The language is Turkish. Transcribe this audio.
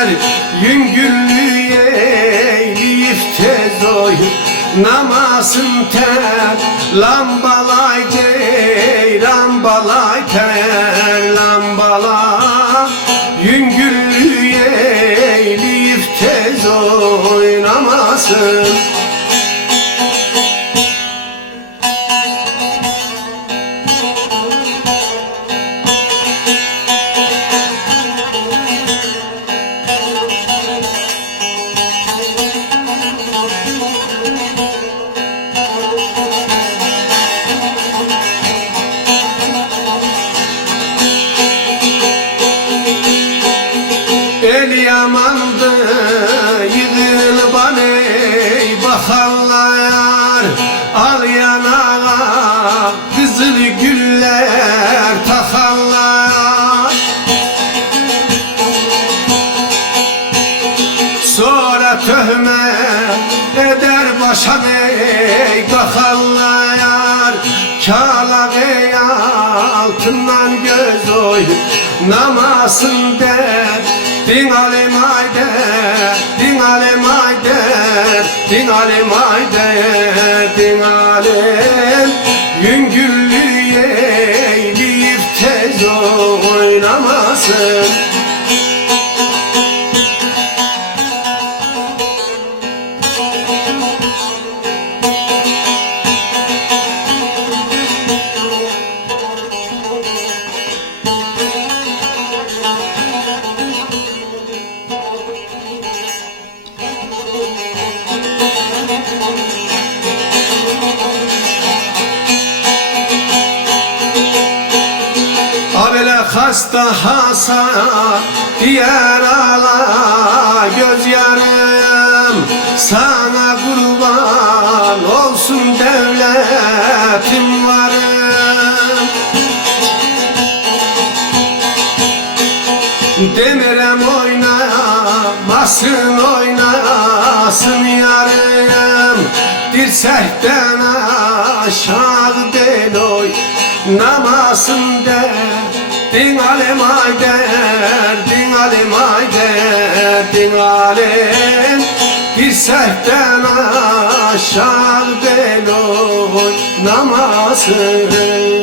der yüngüllüye eğleyip tez oyun namazın ter lambalay dey lambalay ter lambala yüngüllüye eğleyip tez oynamasın. El yamandı yığıl baney bakarlar al yanağa kızıl güller takarlar. Sonra töhme eder başa bey kakarlar kâla bey altından göz oy namasın der din alem ayder, din alem ayder, din alem ayder, din alem yüngüllüye eğleyip tez oynamasın. Abele hasta hasar diğer ala göz yarım sana kurban olsun devletim varım. Demirem oynamasın oynasın yarım dirsekten aşağı del oy namasın der din alem ayder, din alem ayder, din alem dirsekten aşağı del oy namasın.